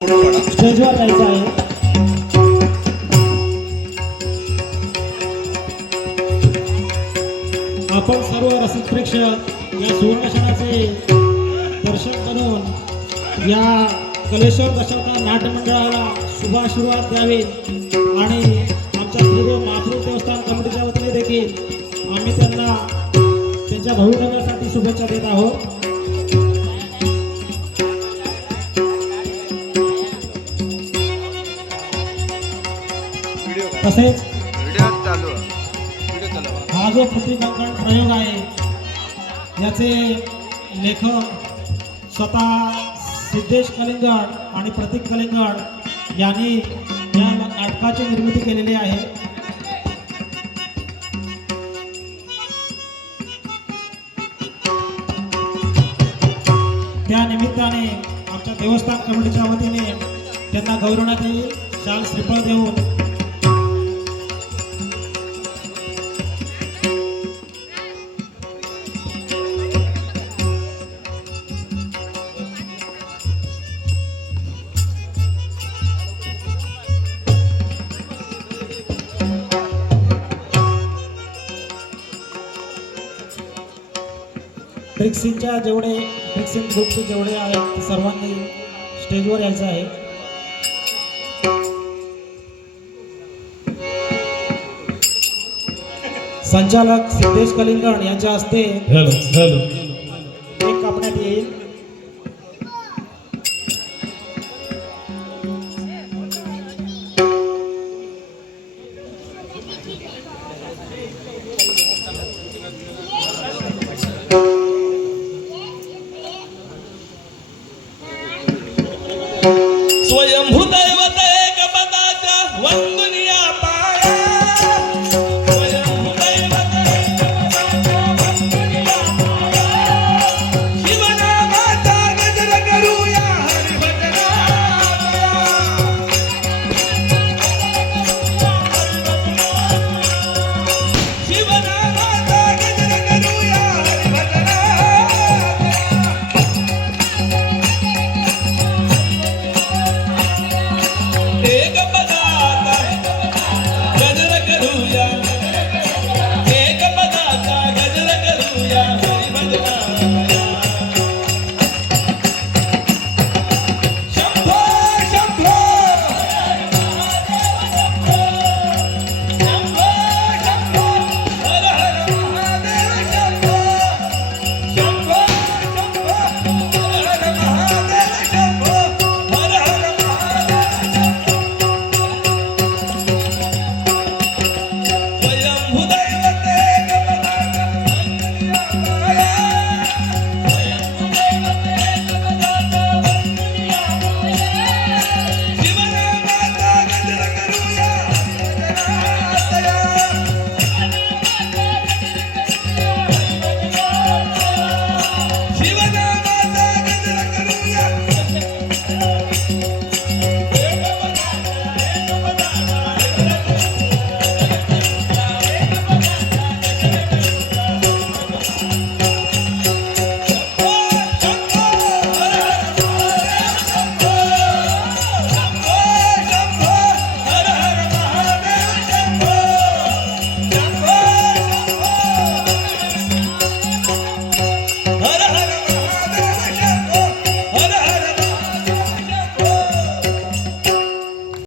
स्टेजवर जायचं आहे. आपण सर्व रसिक प्रेक्षक या सुवर्णक्षणाचे दर्शक बनवून या कलेश्वर दशावतार नाट्य मंडळाला शुभाशीर्वाद द्यावे आणि आमच्या श्रीदेव महाप्रभू देवस्थान कमिटीच्या वतीने देखील आम्ही त्यांना त्यांच्या भवितव्यासाठी शुभेच्छा देत आहोत. तसेच हा जो प्रतिकांकन प्रयोग आहे याचे लेखक स्वतः सिद्धेश कलिंगड आणि प्रतीक कलिंगड यांनी या नाटकाची निर्मिती केलेली आहे. त्या निमित्ताने आमच्या देवस्थान कमिटीच्या वतीने त्यांना गौरवण्यात येईल. शाल श्रीफळ देऊन ट्रिक्सिनच्या ट्रिक्सिन ग्रुपचे जेवढे आहेत ते सर्वांनी स्टेजवर यायचं आहे. संचालक सिद्धेश कलिंगड यांच्या हस्ते केक कापण्यात येईल. स्वयंभू दैवत